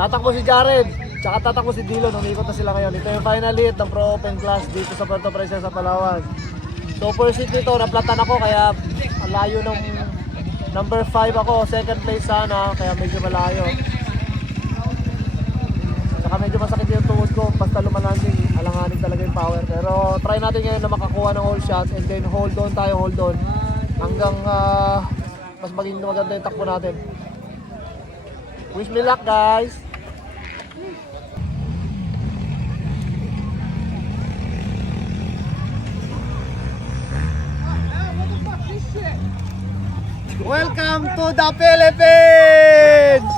Tatakbo si Jared, tsaka tatakbo si Dillon. Umikot na sila ngayon. Ito yung final hit ng Pro Open Class dito sa Puerto Princesa, Palawan. So first hit nito, naplatan ako kaya ang layo ng number 5 ako. Second place sana, kaya medyo malayo. Tsaka medyo masakit yung tuhod ko. Basta lumalanding, alanganin talaga yung power. Pero try natin ngayon na makakuha ng all shots and then hold on tayo, hold on. Hanggang mas maging maganda yung takbo natin. Wish me luck, guys! Welcome to the Philippines!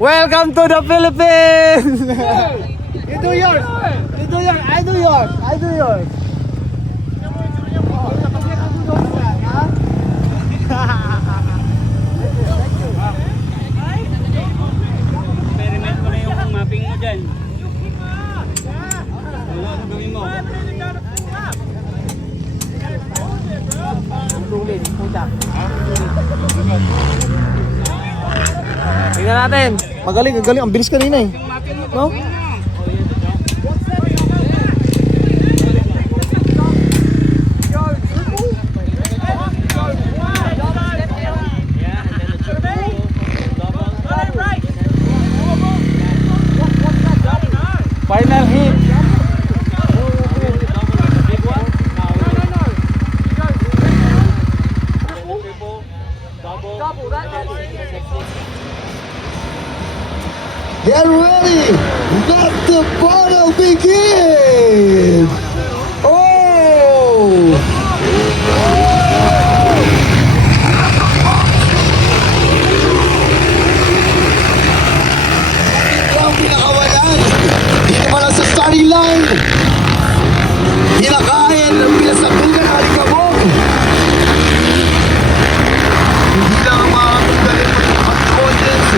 Welcome to the Philippines! You do yours! You do yours! I do yours! I do yours! Experiment mo na yung mapping mo dyan. Ano gawin mo? Tulin, puta. Tingnan natin. Magaling, ang galing. Ang bilis kanina eh. No? Final hit. Get ready! Let the battle begin! Oh! Ang pinakawalan! Dito pa lang sa starting line! Pinakain ng pinasabugan ng alikabog! Hindi lang ang mga galing ng audience.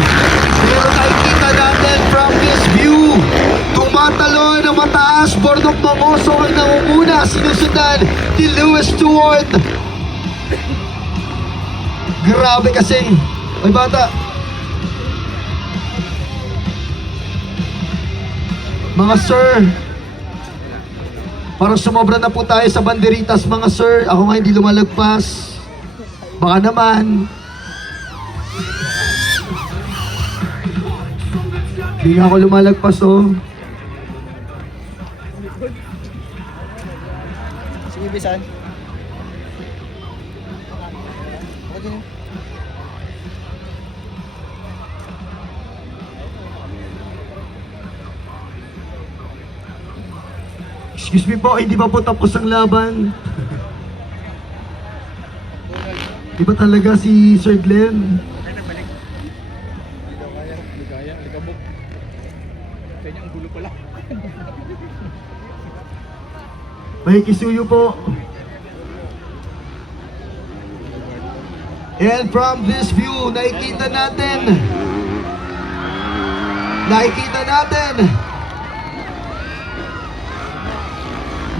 Pero nakikita natin from this view, tumatalon ng mataas, Bordong Mongoso ang nangunguna, sinusundan ni Lewis Stewart. Grabe kasi. Ay bata. Mga sir, parang sumobra na po tayo sa banderitas mga sir. Ako nga hindi lumalagpas. Baka naman. Hindi nga ako lumalagpas, oh. Sige, Bisan. Excuse me po, hindi pa po tapos ang laban. Di ba talaga si Sir Glenn? Mahikisuyo po. And from this view, nakikita natin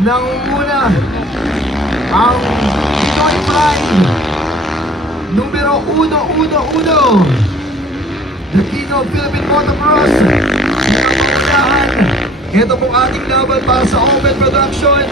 nangunguna ang Pinoy Pride numero 111 the King of Philippine Motocross. Ito pong ating laban para sa Open Production.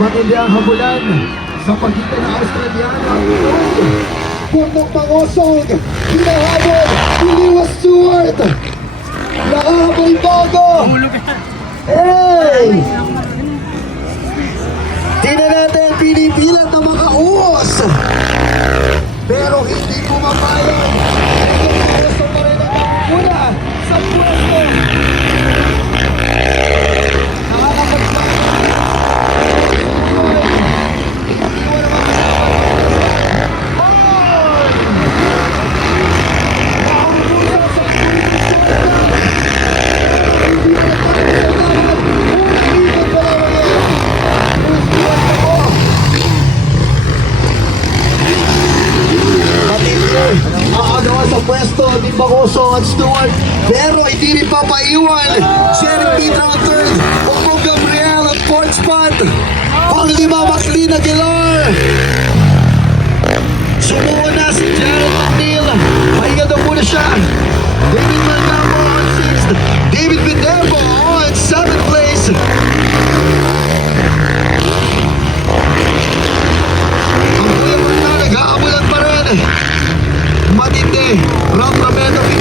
Matindi ang habulan sa pagitan ng Australiano at Pinoy. Bordong Pangosong, hinahabol ni Lewis Stewart. Nakahabol bago. Hey! Tingnan natin, pinipilat na makauos. Pero hindi pumapayag. Gusto pa rin ang muna sa pwesto. Rod Stewart. Pero hindi rin papaiwan. Jeric Mitra ang third. Opo Gabriel ang fourth spot. Panglima Maclean Aguilar. Sumuo na si Jared McNeil. Pahinga daw muna siya. David Manamo on 6th. David Viterbo on 7th place. Ang Kuya Marta nag-aabulan pa rin. Matindi. Ram Ramedo 15.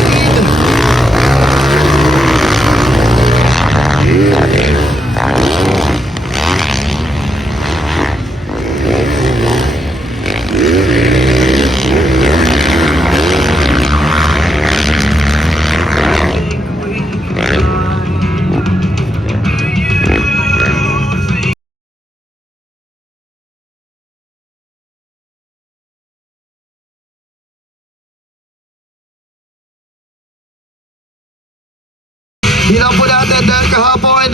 Bilang po natin dahil kahapon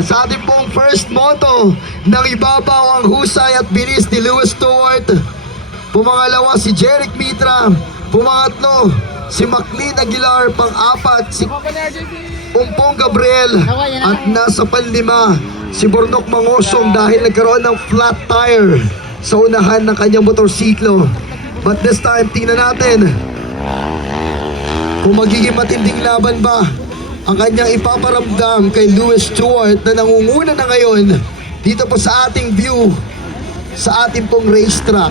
sa ating pong first moto nang ibabaw ang husay at bilis ni Lewis Stewart. Pumangalawa si Jeric Mitra, pumangatlo si Maclean Aguilar, pang-apat si Umpong Gabriel, at nasa panlima si Bornok Mangosong dahil nagkaroon ng flat tire sa unahan ng kanyang motorsiklo. But this time, tingnan natin kung magiging matinding laban ba ang kanyang ipaparamdam kay Lewis Stewart na nangunguna na ngayon dito po sa ating view sa ating pong racetrack.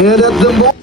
And at the moment,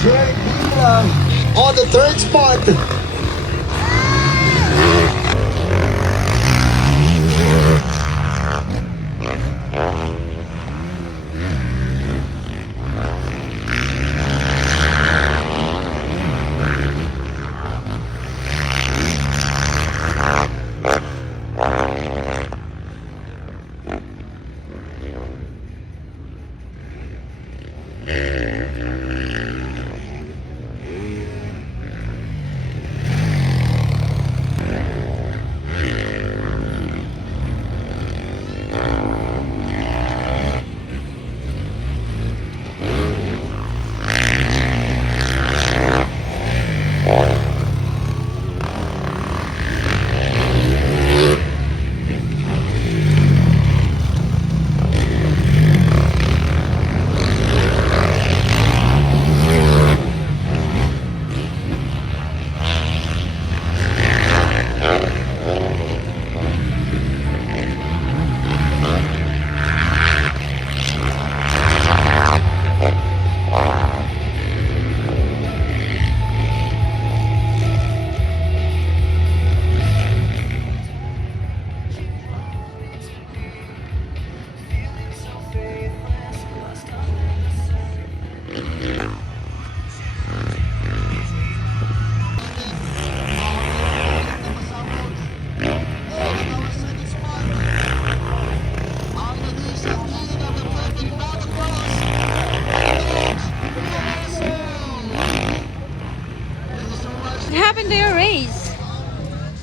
Jeric Mitra on the third spot.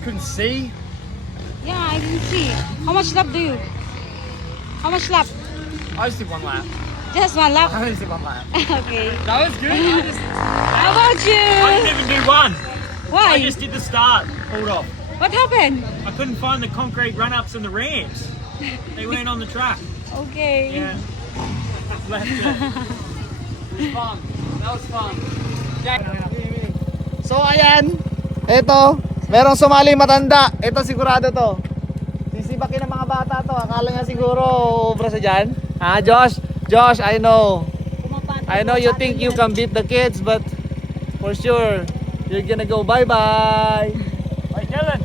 couldn't see. Yeah, I didn't see. How much lap do you? How much lap? I just did one lap. Just one lap? I just did one lap. Okay. That was good. How about I you? didn't even do one. Why? I just did the start. Pulled off. What happened? I couldn't find the concrete run-ups and the ramps. They weren't on the track. Okay. Yeah. Left it. Fun. That was fun. So ayan, eto, merong sumali matanda. Ito sigurado to. Sisibakin ng mga bata to. Akala niya siguro ubra sa dyan. Ah, Josh, I know. I know you think you can beat the kids, but for sure, you're gonna go bye-bye. Hey, Dylan.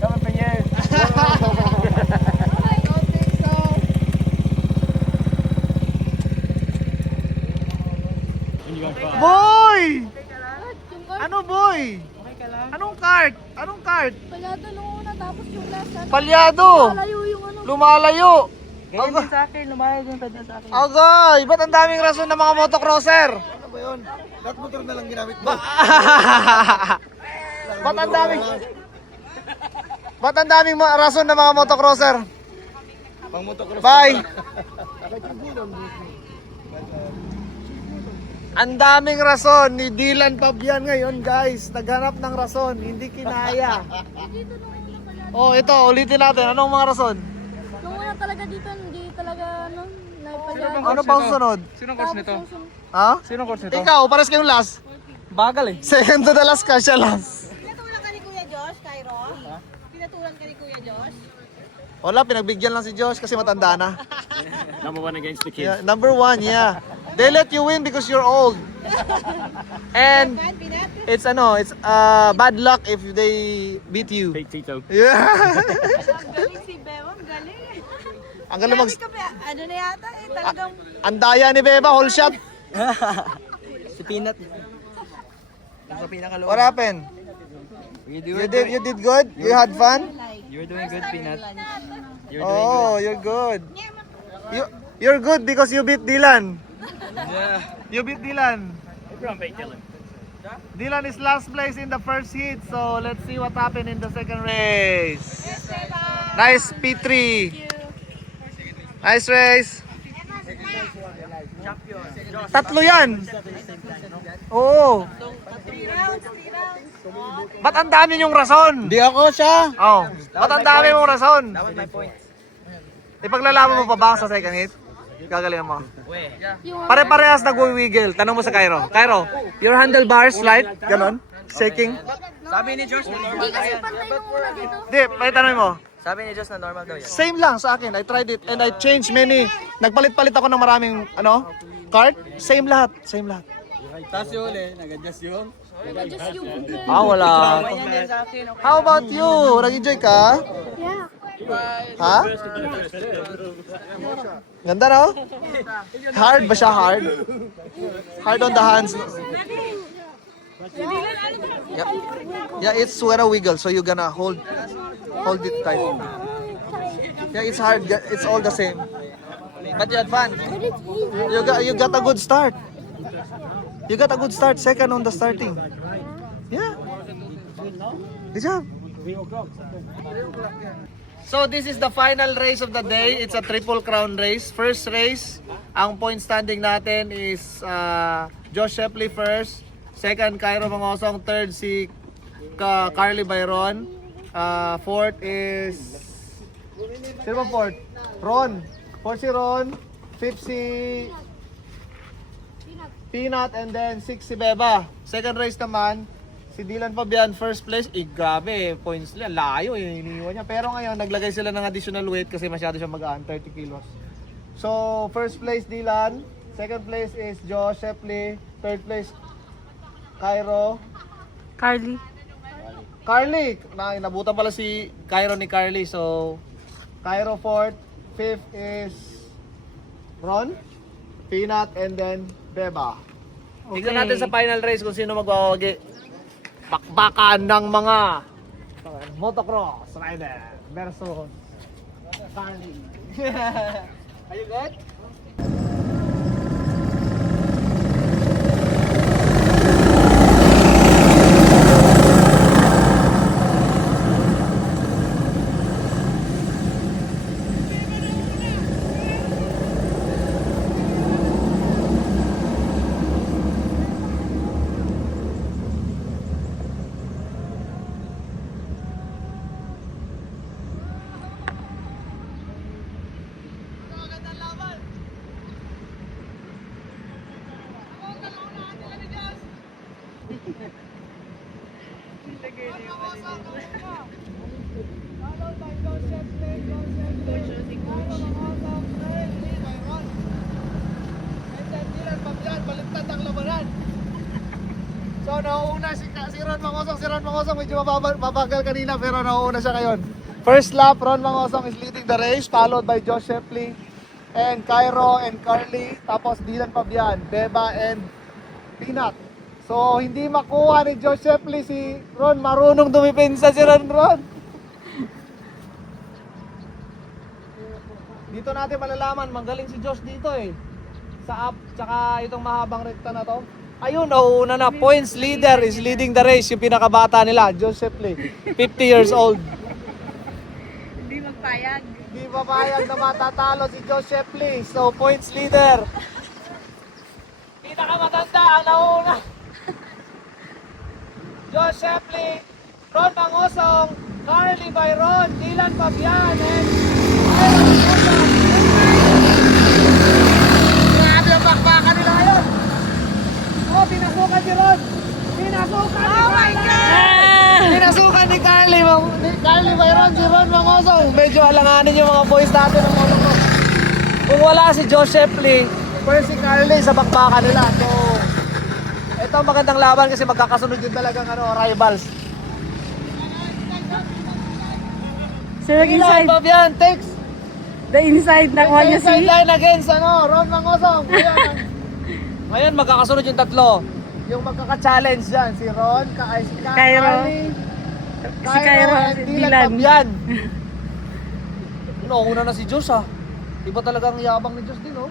Coming for you. Boy! Ano boy? Anong cart? Anong cart? Palyado nung una, tapos yung last na. Palyado! Malayo yung ano. Lumalayo! Ganyan din sa akin. Lumayo din sa sa akin. Agay! Ba't ang daming rason ng mga motocrosser? Ano ba yun? Lahat motor na lang ginamit mo. Ba't ang daming... Ba't ang daming rason ng mga motocrosser? Pang motocross. Bye! Ang daming rason ni Dylan Pabian ngayon guys. Naghanap ng rason, hindi kinaya. Oh, ito, ulitin natin. Anong mga rason? Nung una talaga dito, hindi talaga ano, naipalyado. Ano pang sunod? Sinong coach nito? Ha? Sinong coach nito? Ikaw, pares kayong last. Bagal eh. Second to the last ka, siya last. Pinatulan ka ni Kuya Josh, Cairo? Pinatulan ka ni Kuya Josh? Wala, pinagbigyan lang si Josh kasi matanda na. Number one against the kids. Yeah, number 1, yeah. They let you win because you're old. And Pan, pinat? it's bad luck if they beat you. Pete Tito. Yeah. Ang galing si Beo, ang galing. Ang galing mag... Grabe ka pa, ano na yata eh, talagang Ang daya ni Beba, whole shot. Si Peanut. Yung sa pinakaluwa. What happened? You did good? You had fun? You're doing good, Peanut. Oh, you're good. You're good because you beat Dylan. Yeah. You beat Dylan. Everyone beat Dylan. Dylan is last place in the first heat, so let's see what happened in the second race. Nice P3. Nice race. Tatlo yan. Oo. 3 rounds. Ba't ang dami yung rason? Di ako siya. Oh. Ba't ang dami mong rason? That was my point. Ipaglalaban mo pa ba sa second hit? Gagalingan mo. Pare-parehas nagwi-wiggle. Tanong mo sa Cairo. Cairo, your handlebars right? Ganon? Shaking? Sabi ni Josh na normal Hindi daw kasi yan. pantay nung una dito. Di, may tanong mo. Sabi ni Josh na normal daw yan. Same lang sa akin. I tried it and I changed many. Nagpalit-palit ako ng maraming, cart. Same lahat. Same lahat. Tapos yung uli, nag-adjust yung. Just you. Ah, wala. Ganyan din sa akin. Okay. How about you? Nag-enjoy ka? Yeah. Ha? Ganda no? Hard ba siya? Hard? Hard on the hands. Yeah, yeah, it's sweat a wiggle, so you gonna hold it tight. Yeah, it's hard. It's all the same. But you had fun. You got a good start. You got a good start. Second on the starting. Yeah. Good job. So this is the final race of the day. It's a Triple Crown race. First race, ang point standing natin is Josh Shepley first. Second, Cairo Mangosong. Third, si Carly Byron. Fourth is... Sino ba fourth? Ron. Fourth si Ron. Fifth si... Peanut. And then sixth si Beba. Second race naman, si Dylan Pabian, first place. Grabe, points nila. Layo, iniiwan niya. Pero ngayon, naglagay sila ng additional weight kasi masyado siyang magaan, 30 kilos. So, first place Dylan. Second place is Josh Shepley. Third place, Cairo. Carly. Carly. Nabutan pala si Cairo ni Carly. So, Cairo fourth. Fifth is Ron, Peanut, and then Beba. Tignan natin sa final race kung sino magwawagi. Bakbakan ng mga motocross rider versus Carly. Are you good? Followed by Joseph Lee, and then Dylan Fabian, baliktad ang labanan. So nauuna si Ron Mangosong. Si Ron Mangosong medyo mabagal kanina pero nauuna siya ngayon. First lap, Ron Mangosong is leading the race, followed by Josh Shepley and Cairo and Carly. Tapos Dylan Fabian, Beba and Peanut. So hindi makuha ni Josh Shepley si Ron. Marunong dumipinsa si Ron. Dito natin malalaman, magaling si Josh dito eh. Sa up, tsaka itong mahabang rekta na to. Ayun, nauuna na. Points leader is leading the race. Yung pinakabata nila, Josh Shepley. 50 years old. Hindi magpayag. Hindi papayag na matatalo si Josh Shepley. So, points leader. Pinakamatanda ang nauuna. Josh Shepley, Ron Mangosong, Carly Byron, Dylan Fabian, and Aaron Mangosong. Grabe ang bakbakan nila ngayon. Oh, pinasukan si Ron. Pinasukan ni Carly. Pinasukan ni Carly. Carly Byron, si Ron Mangosong. Medyo alanganin yung mga boys natin ng mga ko. Kung wala si Josh Shepley, first si Carly sa bakbakan nila. So, ito ang magandang laban kasi magkakasunod yun talagang rivals. So, inside, Fabian takes the inside na kuha niya inside si... line against Ron Mangosong. Ngayon magkakasunod yung tatlo. Yung magkaka-challenge dyan, si Ron, si Cairo. Carly, Si Cairo, and si Dylan Dylan. Fabian. Una na si Diyos ha. Iba talagang yabang ni Diyos din oh.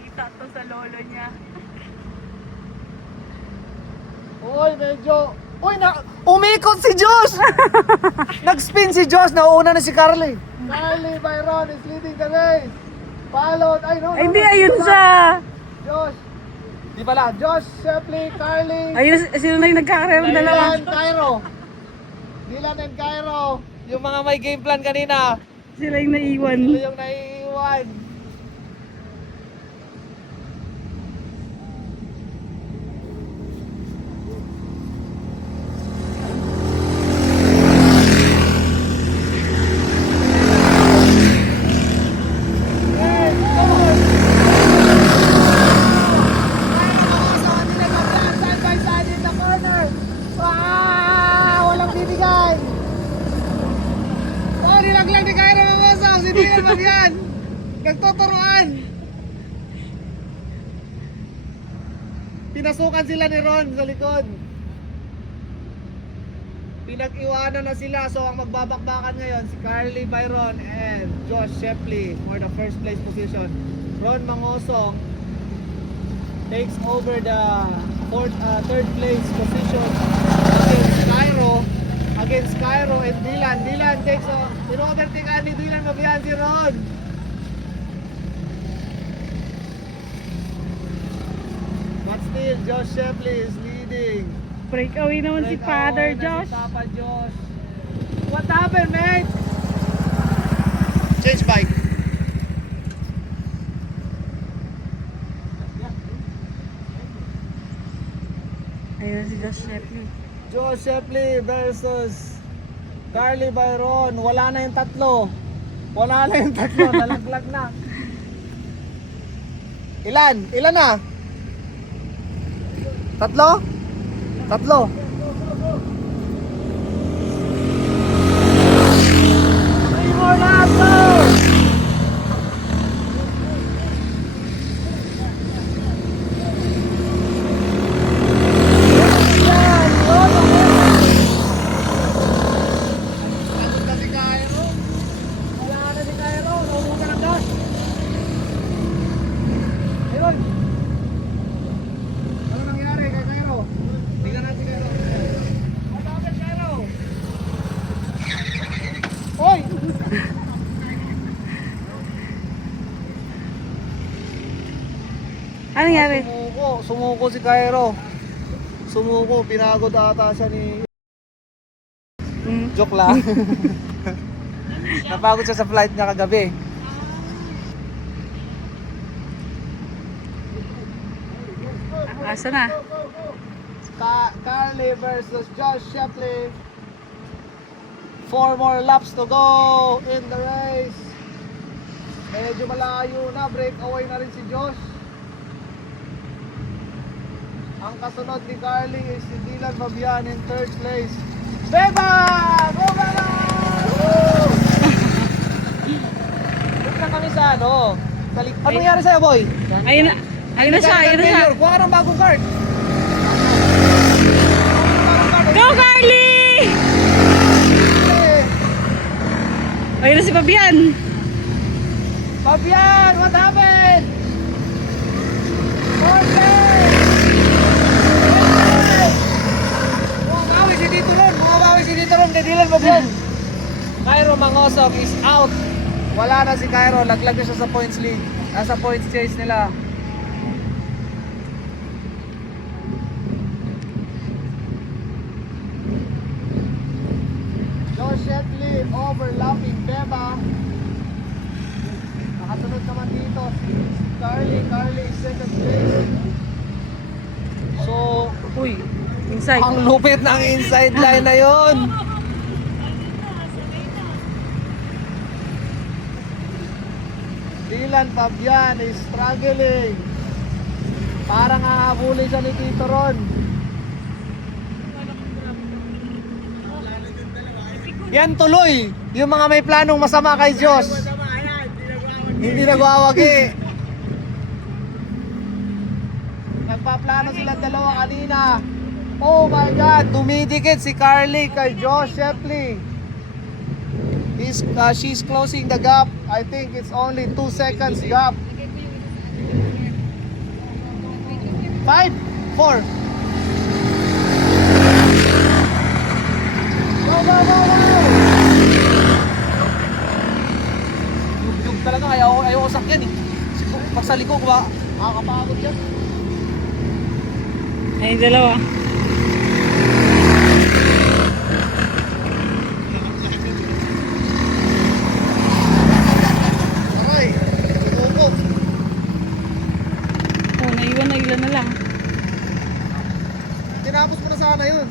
Kita to sa lolo niya. Uy, medyo... Uy, umikot si Diyos! Nag-spin si Diyos, nauuna na si Carly. Carly Byron is leading the race. Followed, Ay, hindi, ayun siya. Josh. Di pala, Josh, Shepley, Carly, Ayun, sino na yung nagkakarera ng dalawa? Dylan, Cairo. Dylan and Cairo. Yung mga may game plan kanina. Sila yung naiwan. Sila yung naiiwan. Side by side in the corner. Walang bibigay. Oh, nilaglag ni Cairo ng wasang. Si Dylan Fabian. Nagtuturuan. Pinasukan sila ni Ron sa likod. Pinag-iwanan na sila. So, ang magbabakbakan ngayon si Carly Byron and Josh Shepley for the first place position. Ron Mangosong takes over the third place position against Cairo and Dylan. Dylan takes in-overtaken ni Dylan Fabian si Ron. But still, Josh Shepley is leading. Breakaway naman si Break Father away na Josh. Si Papa Josh. What happened, mate? Change bike. Ayun si Josh Shepley. Josh Shepley versus Carly Byron. Wala na yung tatlo. Nalaglag na. Ilan? Ilan na? Tatlo? Tatlo. Three more laps, go! Ano nangyari? Sumuko si Cairo. Sumuko, pinagod ata siya ni... Joke lang. Napagod siya sa flight niya kagabi. Asa na? Carly versus Josh Shepley. 4 more laps to go in the race. Medyo malayo na, breakaway na rin si Josh. Ang kasunod ni Carly is si Dylan Fabian in 3rd place. Beba! Go Beba! Woo! Doon na kami sa ano? Ano nangyari sa'yo, boy? Ayun na siya, ayun na siya. Kuha ka ng bagong card. Go, Carly! Ayun na si Fabian. Fabian, what happened? Bumabawi si Dito Ron. Bumabawi si Dito Ron. Dylan Fabian. Cairo Mangosog is out. Wala na si Cairo. Laglag na siya sa points league. Nasa points chase nila. Josh Shepley overlapping Beba. Nakasunod naman dito si Carly. Carly is 2nd place. So, Uy, inside. ang lupit ng inside line na yon. Dylan Fabian is struggling. Parang hahabulin siya ni Tito Ron. Yan tuloy. Yung mga may planong masama kay Diyos. Hindi nagwawagi. Nagpaplano silang dalawa kanina. Oh my God, dumidikit si Carly kay Josh Shepley. She's closing the gap. I think it's only 2 seconds gap. 5, 4. Go, go, go, go! Yung talaga, ayaw sakyan eh. Pag sa liko, makakapagod yan. Ayun, dalawa. Aray, tukot. Oh, naiwan na ilan na lang. Tinapos mo na sana yun.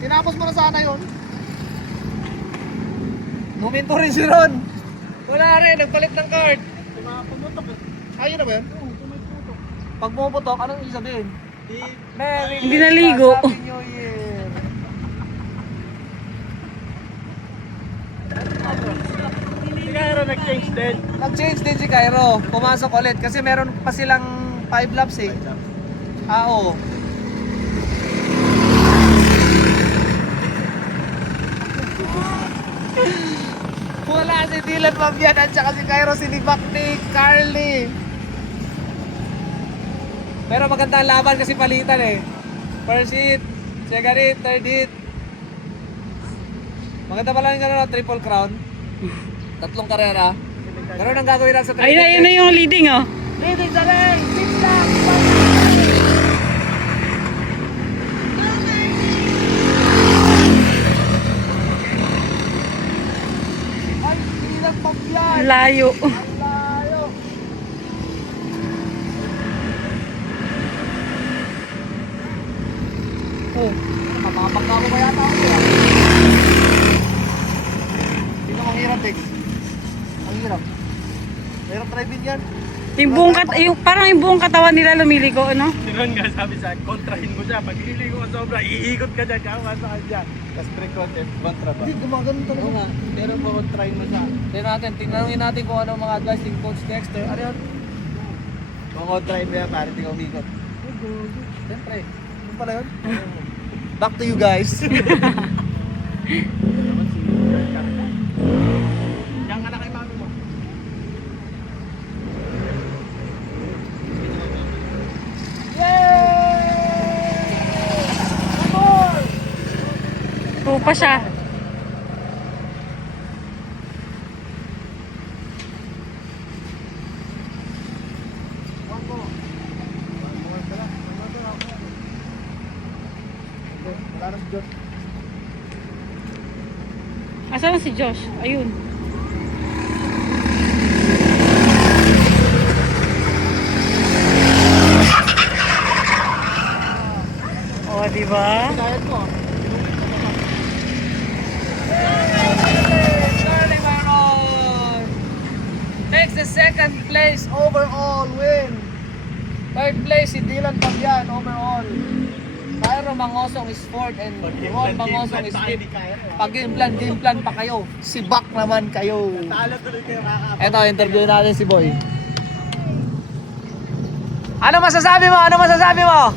Tinapos mo na sana yun. Numinto rin si Ron. Wala rin, nagpalit ng card. Pumutok eh. Ayun na ba yun? Oo, pumutok. Pag pumutok, anong ibig sabihin? Merry Hindi naligo. Happy New Year. Si Cairo nag-change din. Nag-change din si Cairo. Pumasok ulit kasi meron pa silang 5 laps eh. Oo. Wala si Dylan Fabian at saka si Cairo sinibak ni Carly. Pero maganda ang laban kasi palitan eh. First hit, second hit, third hit. Maganda pala yung gano'n, triple crown. 3 karera. Pero nang gagawin lang sa Ayun na yung leading, oh. Leading the race, 6 laps. Ay, Dylan Fabian. Layo. Ang layo. Oh, makapagka mo ba yata ako siya? Hindi ka mahirap, Tex. Ang hirap. Mahirap driving yan. Parang yung buong katawan nila lumiligo, ano? Si Ron nga sabi sa akin, kontrahin mo siya. Pag hili ko sobra, iikot ka dyan. Kaya saan siya. Tapos pre-content, kontra ba? Hindi, gumagano talaga. Oo nga, pero pakontrahin mo siya. Tingnan natin kung ano mga advice ni Coach Dexter. Ano yun? Pakontrahin mo yan para hindi ka umikot. Siyempre. Ano pala yun? Back to you guys. Diyan ka na kay mami mo. Tupa siya. Wala na si Josh. Asan na si Josh? Ayun. di ba? Kahit mo. Sterling Maron takes the second place overall win. Third place si Dylan Fabian overall. Cairo Mangosong is fourth and Ron Mangosong is fifth. Pag game plan pa kayo. Si Bak naman kayo. Talo tuloy kayo kakapit. Eto, interview natin si Boy. Ano masasabi mo? Ano masasabi mo?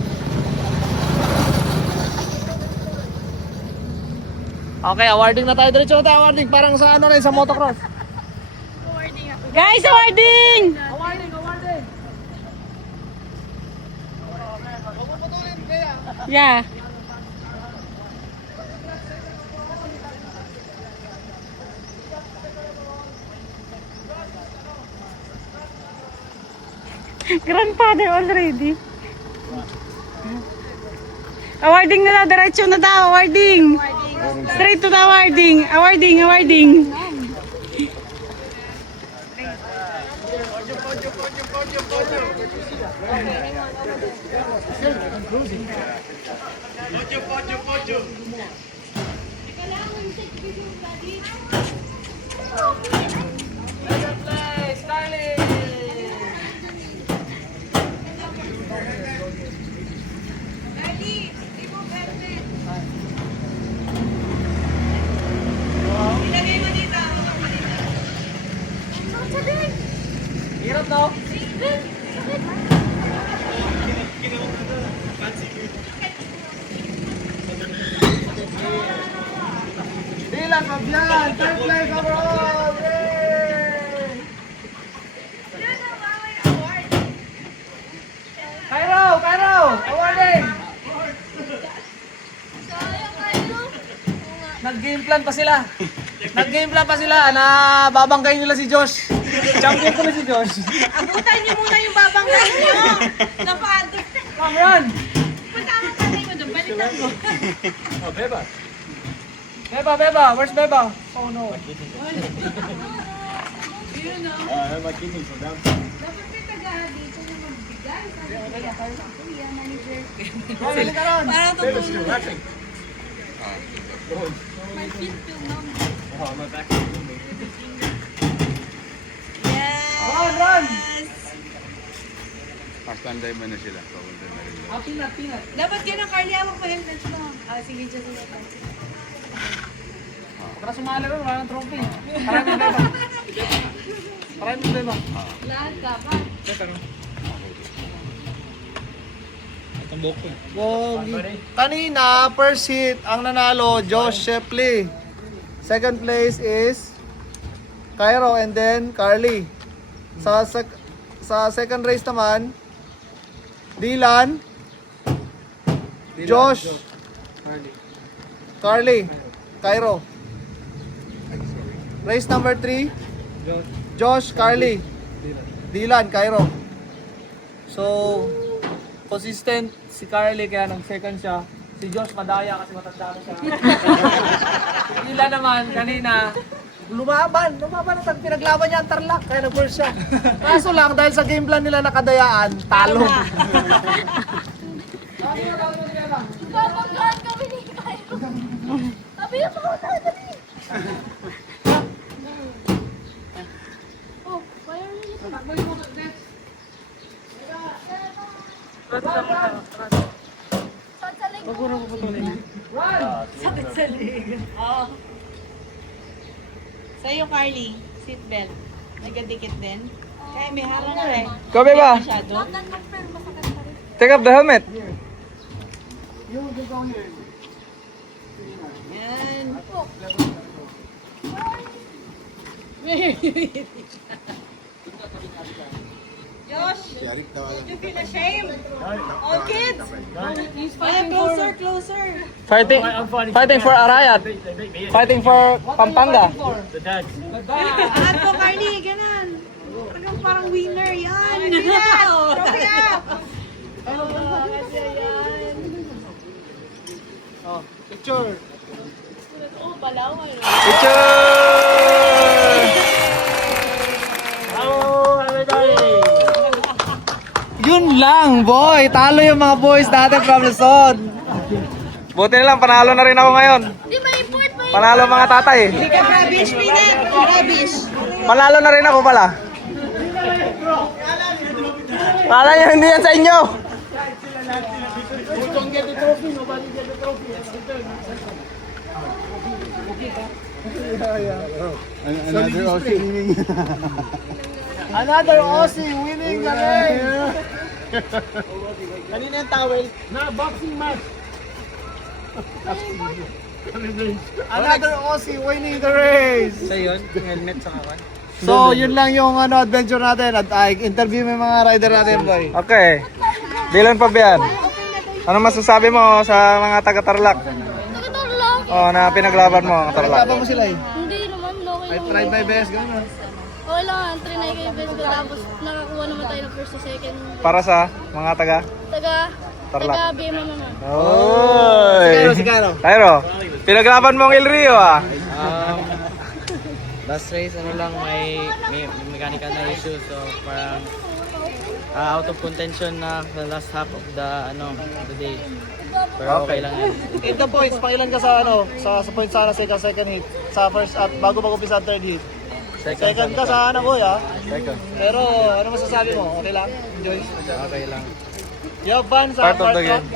Okay, awarding na tayo. Diretso na tayo awarding. Parang sa ano rin, sa motocross. Guys, awarding! Awarding, awarding. Yeah. Grandfather already. Awarding na na, diretso na daw, awarding. Straight to the awarding. Awarding. Hirap daw. Dylan Fabian, third place overall. Yay! Cairo, awarding. Nag-game plan pa sila na babanggayin nila si Josh. Champion ko na si Josh. Abutan niyo muna yung babangay niyo. Napado. Come yan. Punta ang tatay mo doon. Balitan mo. Beba, where's Beba? Oh no. Dapat may taga dito na magbigay. Sabi ko, kuya, manager. Bebe ka ron. Parang tutulong. My feet feel numb. Yes. Run! Pastanday mo na sila. Papunta na rin. Peanut. Dapat yan ang Carly. Awag pa helmet mo. Sige, dyan sila. Para sumali ron, wala ng trophy. Maraming Beba. Lahat dapat. Kanina, first hit, ang nanalo, Josh Shepley. Second place is Cairo and then Carly. Sa second race naman, Dylan, Josh, Carly, Cairo. Race number 3, Josh, Carly, Dylan, Cairo. So, consistent si Carly kaya nang second siya. Si Josh madaya kasi matanda na siya. Si Dylan naman kanina lumaban at pinaglaban niya ang Tarlac kaya nag-first siya. Kaso lang dahil sa game plan nila nakadayaan, talo. Babanggahan kami ni Cairo. Sabi na mga dali. Oh, kaya rin ito. Sakit sa leg. Oo. Sa'yo, Carly, seatbelt. Nagadikit din. Kaya may harang na rin. Go, Beba. Masyado. Take off the helmet. Yan. Josh, don't you feel ashamed? All kids! Closer. Fighting for Arayat. Fighting for Pampanga. Angat po, Carly, ganun. Parang winner, yan. Trophy up! Kasi yan. Picture. Oh, balawan. Yun lang, boy. Talo yung mga boys natin from Luzon. Buti na lang, panalo na rin ako ngayon. Di ba import pa yun? Panalo mga tatay. Panalo na rin ako pala. Kala nyo, hindi yan sa inyo. Another Aussie winning the race. Another Aussie winning the race. Sa yun, helmet sa kawan. So, yun lang yung adventure natin at interview mo yung mga rider natin, boy. Okay. Dylan Pabian. Ano masasabi mo sa mga taga-Tarlac? Nagator lang. Oh, na pinaglaban mo ang Tarlac. Laban mo sila eh. Hindi naman, okay I lang. tried my best, gano'n. Okay lang, trinay kayo best ko. Tapos nakakuha naman tayo ng first to second. Para sa mga taga? Taga BM naman. Oy! Si Kano. Tyro, pinaglaban mo ang El Rio ah. Last race, ano lang, may mechanical na issue. So, parang out of contention na the last half of the day. Pero okay lang yan. In the points, pangilan ka sa sa points sana second hit. Sa first at bago mag-umpisa ang third hit. Second ka sa boy ah. Second. Pero ano masasabi mo? Okay lang? Enjoy? Okay lang. You have fun sa Part of the game.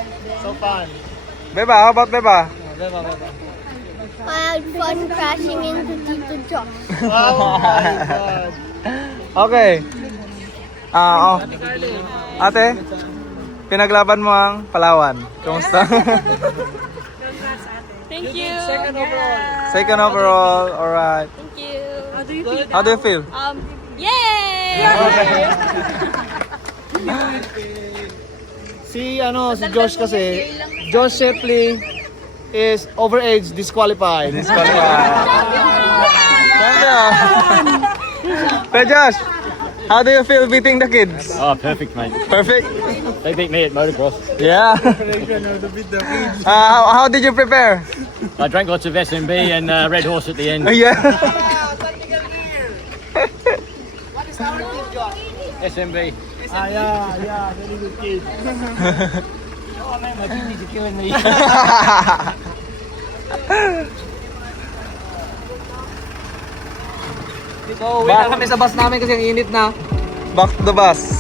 So fun. Beba, how about Beba? I had fun crashing into Tito Josh. Oh my God. Okay. Ate, pinaglaban mo ang Palawan. Kumusta? Thank you. Second overall, alright. Thank you. How do you feel? Yay! Si Josh kasi, Josh Shepley is overage disqualified. Champion! Hey Josh, how do you feel beating the kids? Oh, perfect, mate. Perfect? They beat me at motocross. Yeah. How did you prepare? I drank lots of SMB and Red Horse at the end. Yeah. SMB. Yeah, very good kid. So, uwi na kami sa bus namin kasi ang init na. Back to the bus.